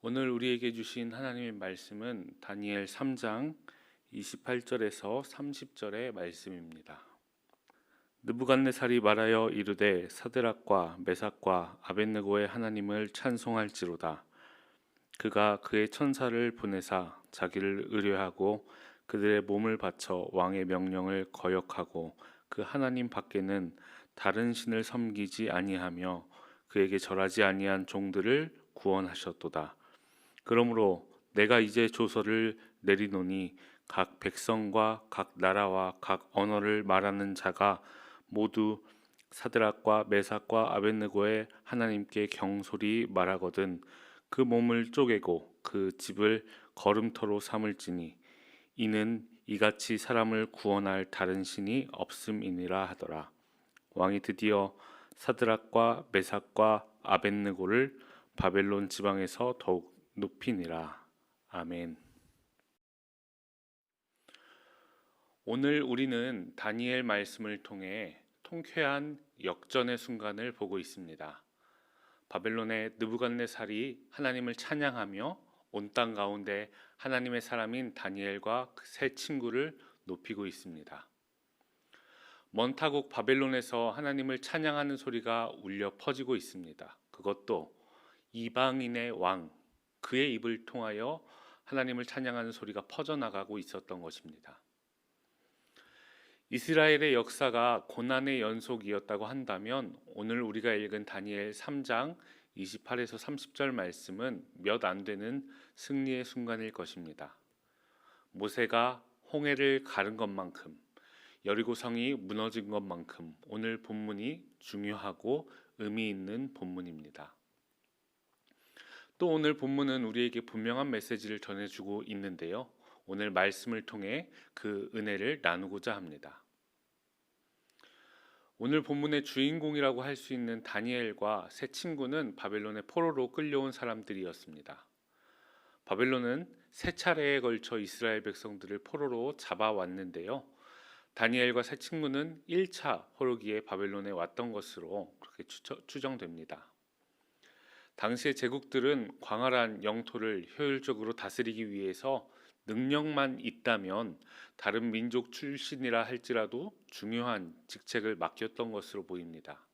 오늘 우리에게 주신 하나님의 말씀은 다니엘 3장 28절에서 30절의 말씀입니다. 느부갓네살이 말하여 이르되 사드락과 메삭과 아벳느고의 하나님을 찬송할지로다. 그가 그의 천사를 보내사 자기를 의뢰하고 그들의 몸을 바쳐 왕의 명령을 거역하고 그 하나님 밖에는 다른 신을 섬기지 아니하며 그에게 절하지 아니한 종들을 구원하셨도다. 그러므로 내가 이제 조서를 내리노니 각 백성과 각 나라와 각 언어를 말하는 자가 모두 사드락과 메삭과 아벳느고의 하나님께 경솔히 말하거든 그 몸을 쪼개고 그 집을 거름터로 삼을지니 이는 이같이 사람을 구원할 다른 신이 없음이니라 하더라. 왕이 드디어 사드락과 메삭과 아벳느고를 바벨론 지방에서 더욱 높이니라. 아멘. 오늘 우리는 다니엘 말씀을 통해 통쾌한 역전의 순간을 보고 있습니다. 바벨론의 느부갓네살이 하나님을 찬양하며 온 땅 가운데 하나님의 사람인 다니엘과 그 세 친구를 높이고 있습니다. 먼 타국 바벨론에서 하나님을 찬양하는 소리가 울려 퍼지고 있습니다. 그것도 이방인의 왕, 그의 입을 통하여 하나님을 찬양하는 소리가 퍼져나가고 있었던 것입니다. 이스라엘의 역사가 고난의 연속이었다고 한다면 오늘 우리가 읽은 다니엘 3장 28에서 30절 말씀은 몇 안 되는 승리의 순간일 것입니다. 모세가 홍해를 가른 것만큼, 여리고성이 무너진 것만큼 오늘 본문이 중요하고 의미 있는 본문입니다. 또 오늘 본문은 우리에게 분명한 메시지를 전해주고 있는데요. 오늘 말씀을 통해 그 은혜를 나누고자 합니다. 오늘 본문의 주인공이라고 할 수 있는 다니엘과 세 친구는 바벨론의 포로로 끌려온 사람들이었습니다. 바벨론은 세 차례에 걸쳐 이스라엘 백성들을 포로로 잡아왔는데요. 다니엘과 세 친구는 1차 포로기에 바벨론에 왔던 것으로 그렇게 추정됩니다. 당시의 제국들은 광활한 영토를 효율적으로 다스리기 위해서 능력만 있다면 다른 민족 출신이라 할지라도 중요한 직책을 맡겼던 것으로 보입니다.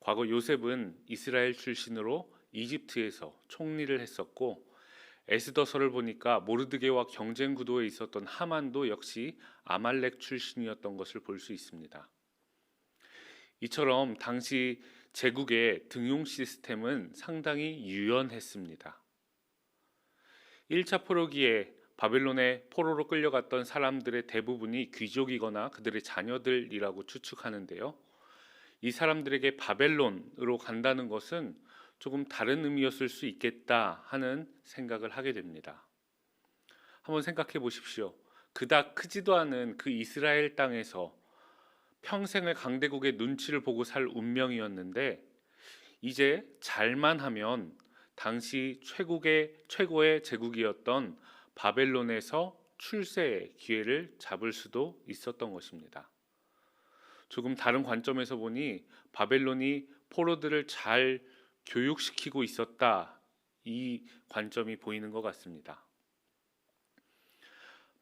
과거 요셉은 이스라엘 출신으로 이집트에서 총리를 했었고, 에스더서를 보니까 모르드게와 경쟁 구도에 있었던 하만도 역시 아말렉 출신이었던 것을 볼 수 있습니다. 이처럼 당시 제국의 등용 시스템은 상당히 유연했습니다. 1차 포로기에 바벨론의 포로로 끌려갔던 사람들의 대부분이 귀족이거나 그들의 자녀들이라고 추측하는데요. 이 사람들에게 바벨론으로 간다는 것은 조금 다른 의미였을 수 있겠다 하는 생각을 하게 됩니다. 한번 생각해 보십시오. 그닥 크지도 않은 그 이스라엘 땅에서 평생을 강대국의 눈치를 보고 살 운명이었는데 이제 잘만 하면 당시 최고의 제국이었던 바벨론에서 출세의 기회를 잡을 수도 있었던 것입니다. 조금 다른 관점에서 보니 바벨론이 포로들을 잘 교육시키고 있었다, 이 관점이 보이는 것 같습니다.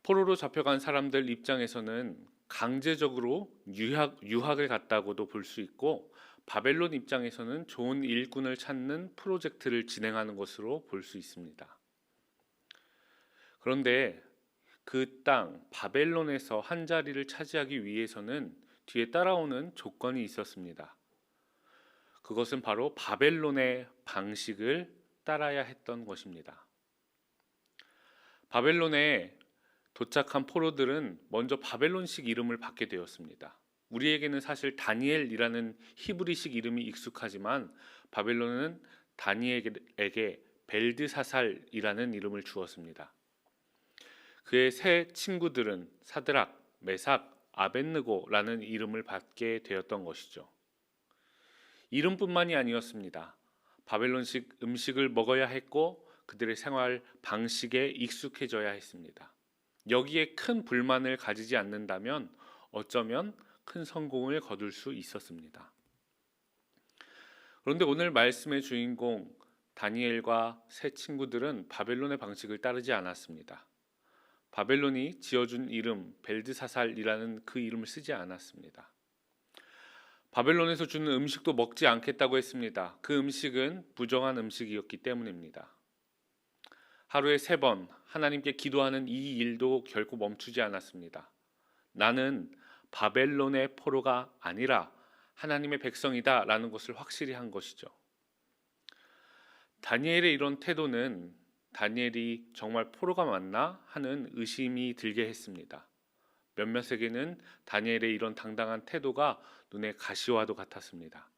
포로로 잡혀간 사람들 입장에서는 강제적으로 유학을 갔다고도 볼 수 있고, 바벨론 입장에서는 좋은 일꾼을 찾는 프로젝트를 진행하는 것으로 볼 수 있습니다. 그런데 그 땅 바벨론에서 한 자리를 차지하기 위해서는 뒤에 따라오는 조건이 있었습니다. 그것은 바로 바벨론의 방식을 따라야 했던 것입니다. 바벨론에 도착한 포로들은 먼저 바벨론식 이름을 받게 되었습니다. 우리에게는 사실 다니엘이라는 히브리식 이름이 익숙하지만 바벨론은 다니엘에게 벨드사살이라는 이름을 주었습니다. 그의 세 친구들은 사드락, 메삭, 아벳느고라는 이름을 받게 되었던 것이죠. 이름뿐만이 아니었습니다. 바벨론식 음식을 먹어야 했고 그들의 생활 방식에 익숙해져야 했습니다. 여기에 큰 불만을 가지지 않는다면 어쩌면 큰 성공을 거둘 수 있었습니다. 그런데 오늘 말씀의 주인공 다니엘과 세 친구들은 바벨론의 방식을 따르지 않았습니다. 바벨론이 지어준 이름 벨드사살이라는 그 이름을 쓰지 않았습니다. 바벨론에서 주는 음식도 먹지 않겠다고 했습니다. 그 음식은 부정한 음식이었기 때문입니다. 하루에 3번 하나님께 기도하는 이 일도 결코 멈추지 않았습니다. 나는 바벨론의 포로가 아니라 하나님의 백성이다 라는 것을 확실히 한 것이죠. 다니엘의 이런 태도는 다니엘이 정말 포로가 맞나 하는 의심이 들게 했습니다. 몇몇에게는 다니엘의 이런 당당한 태도가 눈에 가시와도 같았습니다.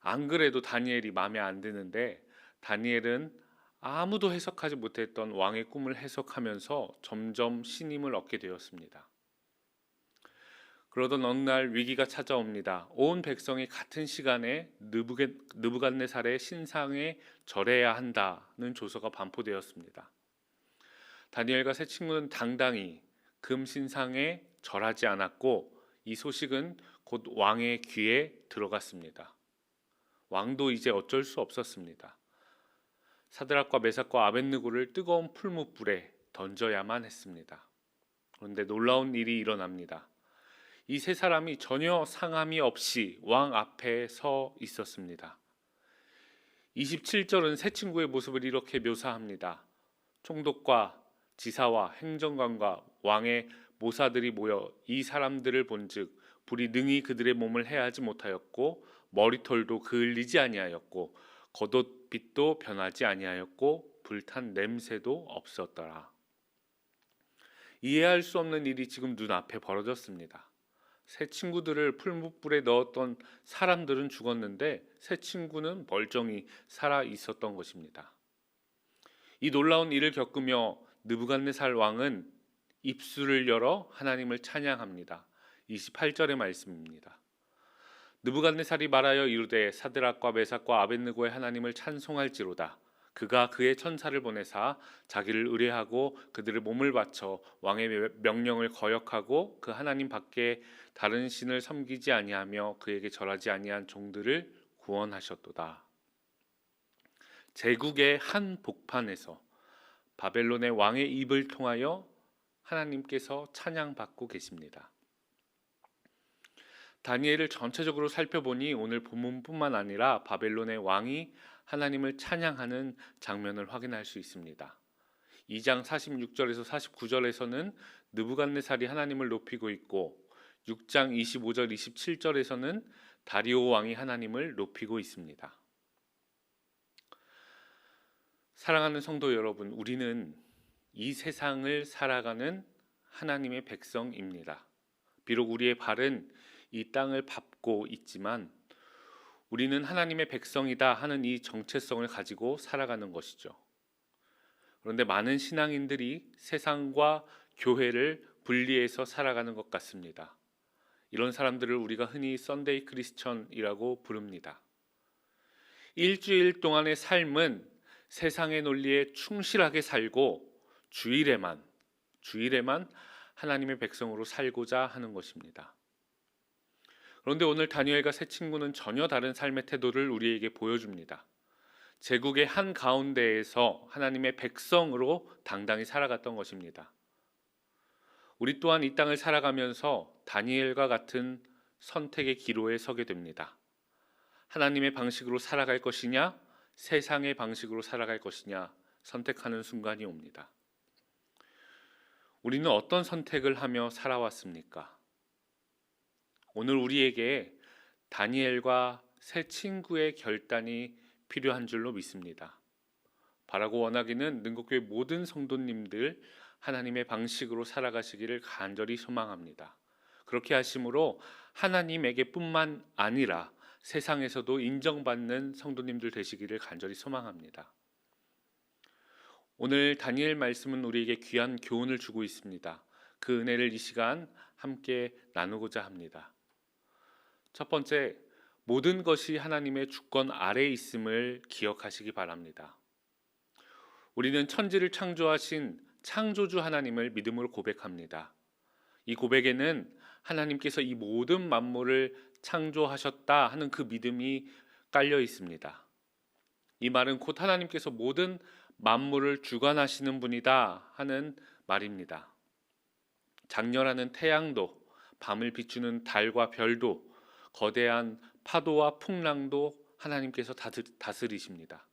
안 그래도 다니엘이 마음에 안 드는데 다니엘은 아무도 해석하지 못했던 왕의 꿈을 해석하면서 점점 신임을 얻게 되었습니다. 그러던 어느 날 위기가 찾아옵니다. 온 백성이 같은 시간에 느부갓네살의 신상에 절해야 한다는 조서가 반포되었습니다. 다니엘과 세 친구는 당당히 금 신상에 절하지 않았고 이 소식은 곧 왕의 귀에 들어갔습니다. 왕도 이제 어쩔 수 없었습니다. 사드락과 메삭과 아벳느고를 뜨거운 풀무불에 던져야만 했습니다. 그런데 놀라운 일이 일어납니다. 이 세 사람이 전혀 상함이 없이 왕 앞에 서 있었습니다. 27절은 세 친구의 모습을 이렇게 묘사합니다. 총독과 지사와 행정관과 왕의 모사들이 모여 이 사람들을 본즉 불이 능히 그들의 몸을 해하지 못하였고 머리털도 그을리지 아니하였고 겉옷빛도 변하지 아니하였고 불탄 냄새도 없었더라. 이해할 수 없는 일이 지금 눈앞에 벌어졌습니다. 세 친구들을 풀무불에 넣었던 사람들은 죽었는데 세 친구는 멀쩡히 살아 있었던 것입니다. 이 놀라운 일을 겪으며 느부갓네살 왕은 입술을 열어 하나님을 찬양합니다. 28절의 말씀입니다. 느부갓네살이 말하여 이르되 사드락과 메삭과 아벳느고의 하나님을 찬송할지로다. 그가 그의 천사를 보내사 자기를 의뢰하고 그들의 몸을 바쳐 왕의 명령을 거역하고 그 하나님 밖에 다른 신을 섬기지 아니하며 그에게 절하지 아니한 종들을 구원하셨도다. 제국의 한 복판에서 바벨론의 왕의 입을 통하여 하나님께서 찬양받고 계십니다. 다니엘을 전체적으로 살펴보니 오늘 본문뿐만 아니라 바벨론의 왕이 하나님을 찬양하는 장면을 확인할 수 있습니다. 2장 46절에서 49절에서는 느부갓네살이 하나님을 높이고 있고 6장 25절 27절에서는 다리오 왕이 하나님을 높이고 있습니다. 사랑하는 성도 여러분, 우리는 이 세상을 살아가는 하나님의 백성입니다. 비록 우리의 발은 이 땅을 밟고 있지만 우리는 하나님의 백성이다 하는 이 정체성을 가지고 살아가는 것이죠. 그런데 많은 신앙인들이 세상과 교회를 분리해서 살아가는 것 같습니다. 이런 사람들을 우리가 흔히 썬데이 크리스천이라고 부릅니다. 일주일 동안의 삶은 세상의 논리에 충실하게 살고 주일에만 하나님의 백성으로 살고자 하는 것입니다. 그런데 오늘 다니엘과 세 친구는 전혀 다른 삶의 태도를 우리에게 보여줍니다. 제국의 한 가운데에서 하나님의 백성으로 당당히 살아갔던 것입니다. 우리 또한 이 땅을 살아가면서 다니엘과 같은 선택의 기로에 서게 됩니다. 하나님의 방식으로 살아갈 것이냐, 세상의 방식으로 살아갈 것이냐 선택하는 순간이 옵니다. 우리는 어떤 선택을 하며 살아왔습니까? 오늘 우리에게 다니엘과 세 친구의 결단이 필요한 줄로 믿습니다. 바라고 원하기는 능곡교회 모든 성도님들 하나님의 방식으로 살아가시기를 간절히 소망합니다. 그렇게 하심으로 하나님에게 뿐만 아니라 세상에서도 인정받는 성도님들 되시기를 간절히 소망합니다. 오늘 다니엘 말씀은 우리에게 귀한 교훈을 주고 있습니다. 그 은혜를 이 시간 함께 나누고자 합니다. 첫 번째, 모든 것이 하나님의 주권 아래에 있음을 기억하시기 바랍니다. 우리는 천지를 창조하신 창조주 하나님을 믿음으로 고백합니다. 이 고백에는 하나님께서 이 모든 만물을 창조하셨다 하는 그 믿음이 깔려 있습니다. 이 말은 곧 하나님께서 모든 만물을 주관하시는 분이다 하는 말입니다. 장렬하는 태양도, 밤을 비추는 달과 별도, 거대한 파도와 풍랑도 하나님께서 다스리십니다.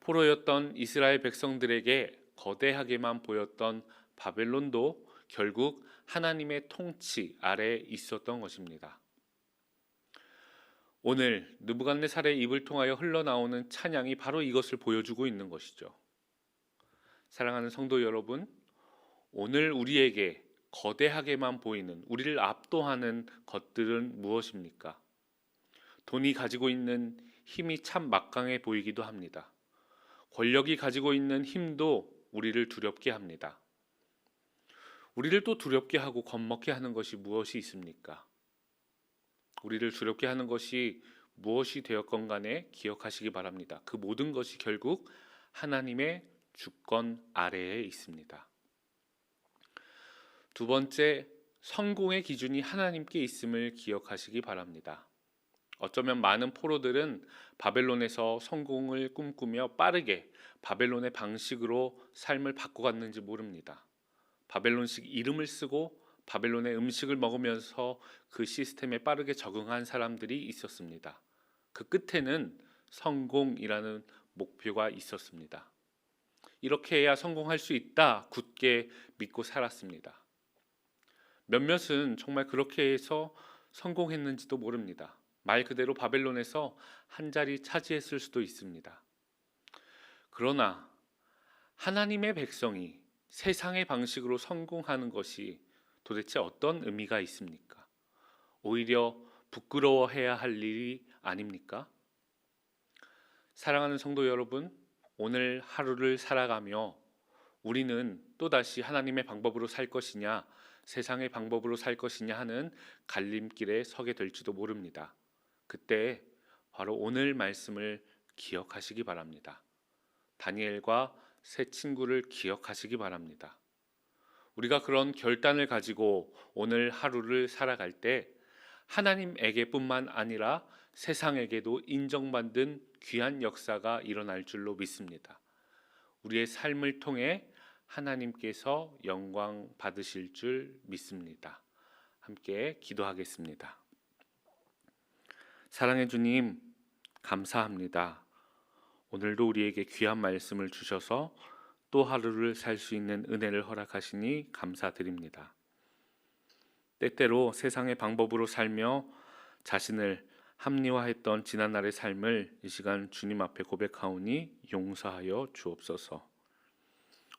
포로였던 이스라엘 백성들에게 거대하게만 보였던 바벨론도 결국 하나님의 통치 아래에 있었던 것입니다. 오늘 느부갓네살의 입을 통하여 흘러나오는 찬양이 바로 이것을 보여주고 있는 것이죠. 사랑하는 성도 여러분, 오늘 우리에게 거대하게만 보이는, 우리를 압도하는 것들은 무엇입니까? 돈이 가지고 있는 힘이 참 막강해 보이기도 합니다. 권력이 가지고 있는 힘도 우리를 두렵게 합니다. 우리를 또 두렵게 하고 겁먹게 하는 것이 무엇이 있습니까? 우리를 두렵게 하는 것이 무엇이 되었건 간에 기억하시기 바랍니다. 그 모든 것이 결국 하나님의 주권 아래에 있습니다. 두 번째, 성공의 기준이 하나님께 있음을 기억하시기 바랍니다. 어쩌면 많은 포로들은 바벨론에서 성공을 꿈꾸며 빠르게 바벨론의 방식으로 삶을 바꿔갔는지 모릅니다. 바벨론식 이름을 쓰고 바벨론의 음식을 먹으면서 그 시스템에 빠르게 적응한 사람들이 있었습니다. 그 끝에는 성공이라는 목표가 있었습니다. 이렇게 해야 성공할 수 있다 굳게 믿고 살았습니다. 몇몇은 정말 그렇게 해서 성공했는지도 모릅니다. 말 그대로 바벨론에서 한 자리 차지했을 수도 있습니다. 그러나 하나님의 백성이 세상의 방식으로 성공하는 것이 도대체 어떤 의미가 있습니까? 오히려 부끄러워해야 할 일이 아닙니까? 사랑하는 성도 여러분, 오늘 하루를 살아가며 우리는 또다시 하나님의 방법으로 살 것이냐, 세상의 방법으로 살 것이냐 하는 갈림길에 서게 될지도 모릅니다. 그때 바로 오늘 말씀을 기억하시기 바랍니다. 다니엘과 세 친구를 기억하시기 바랍니다. 우리가 그런 결단을 가지고 오늘 하루를 살아갈 때 하나님에게뿐만 아니라 세상에게도 인정받는 귀한 역사가 일어날 줄로 믿습니다. 우리의 삶을 통해 하나님께서 영광 받으실 줄 믿습니다. 함께 기도하겠습니다. 사랑해 주님, 감사합니다. 오늘도 우리에게 귀한 말씀을 주셔서 또 하루를 살 수 있는 은혜를 허락하시니 감사드립니다. 때때로 세상의 방법으로 살며 자신을 합리화했던 지난날의 삶을 이 시간 주님 앞에 고백하오니 용서하여 주옵소서.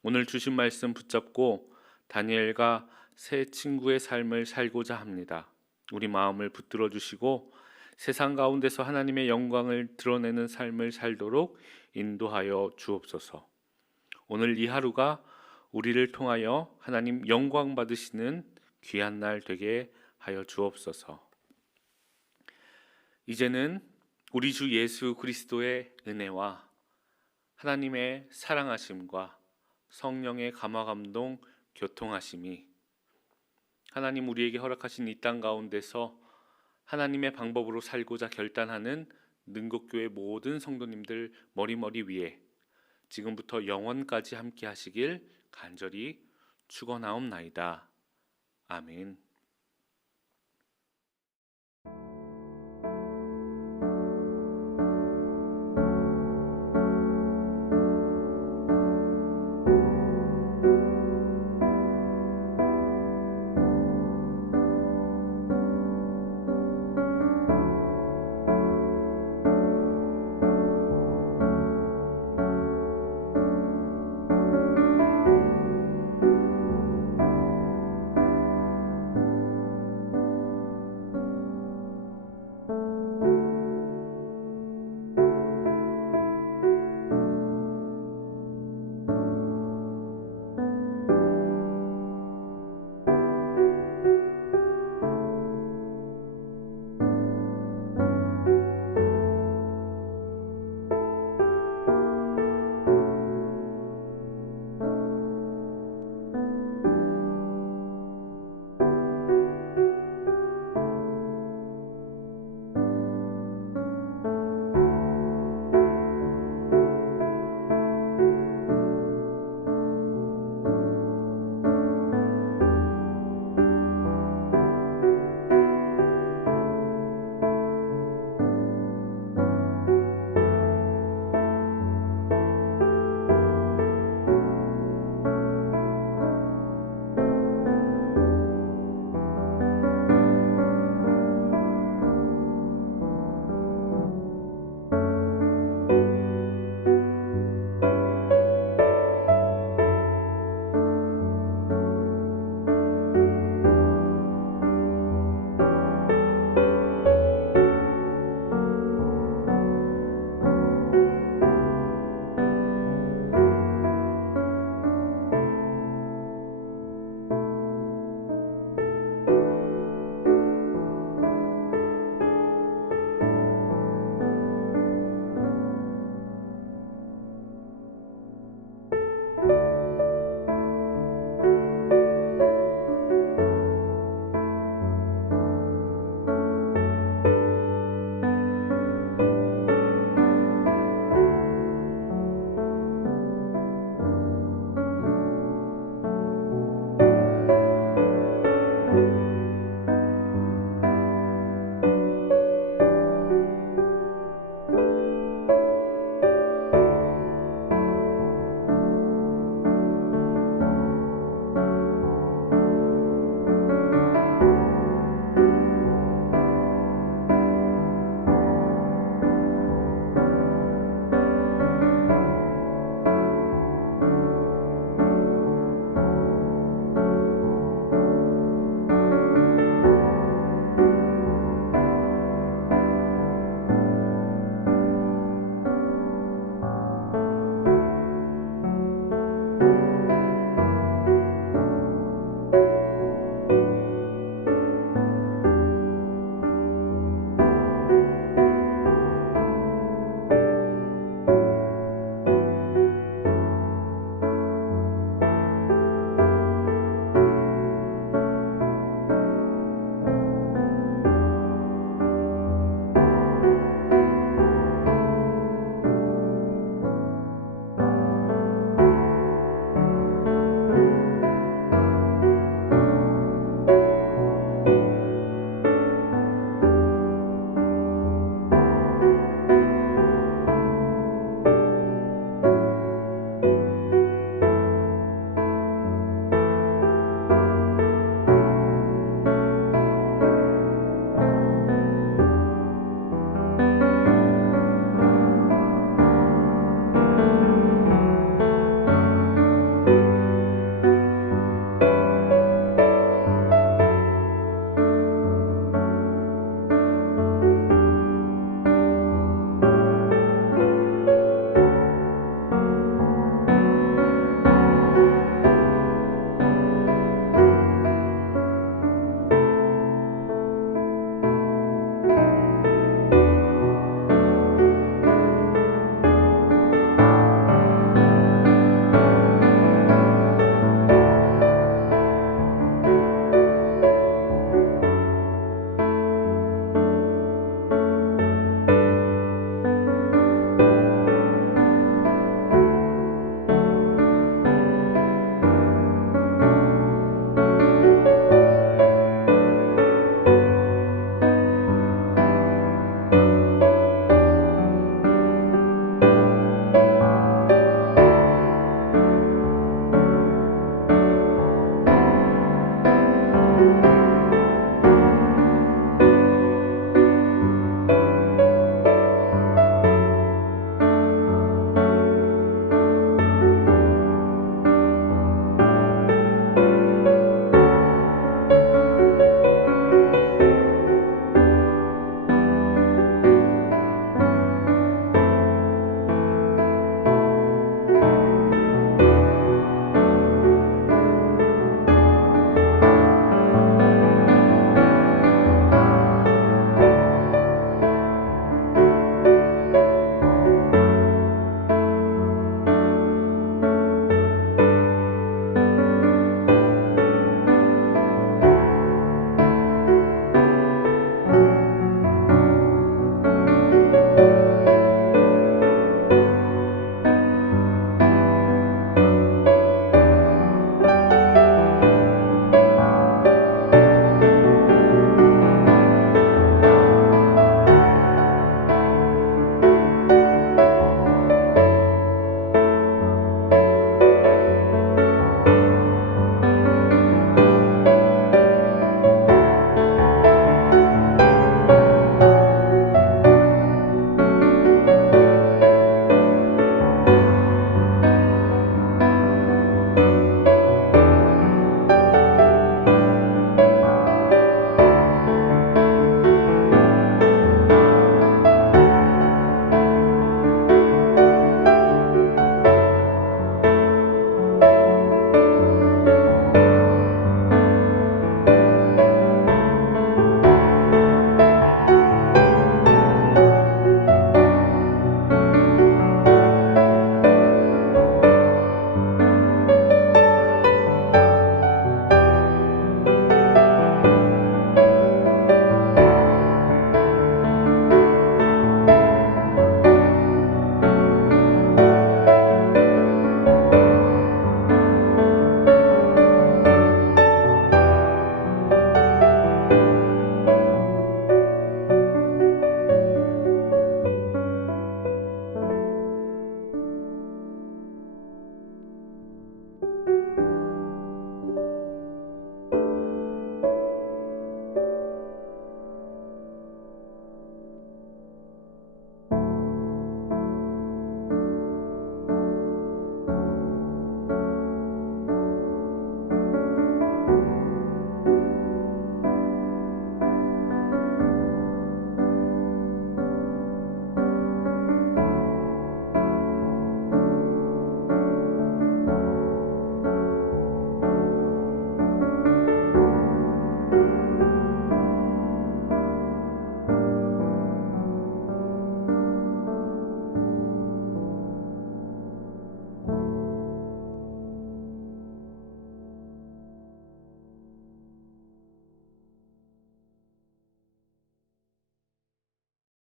오늘 주신 말씀 붙잡고 다니엘과 세 친구의 삶을 살고자 합니다. 우리 마음을 붙들어 주시고 세상 가운데서 하나님의 영광을 드러내는 삶을 살도록 인도하여 주옵소서. 오늘 이 하루가 우리를 통하여 하나님 영광 받으시는 귀한 날 되게 하여 주옵소서. 이제는 우리 주 예수 그리스도의 은혜와 하나님의 사랑하심과 성령의 감화감동 교통하심이 하나님 우리에게 허락하신 이 땅 가운데서 하나님의 방법으로 살고자 결단하는 능곡교회 모든 성도님들 머리머리 위에 지금부터 영원까지 함께 하시길 간절히 축원하옵나이다. 아멘.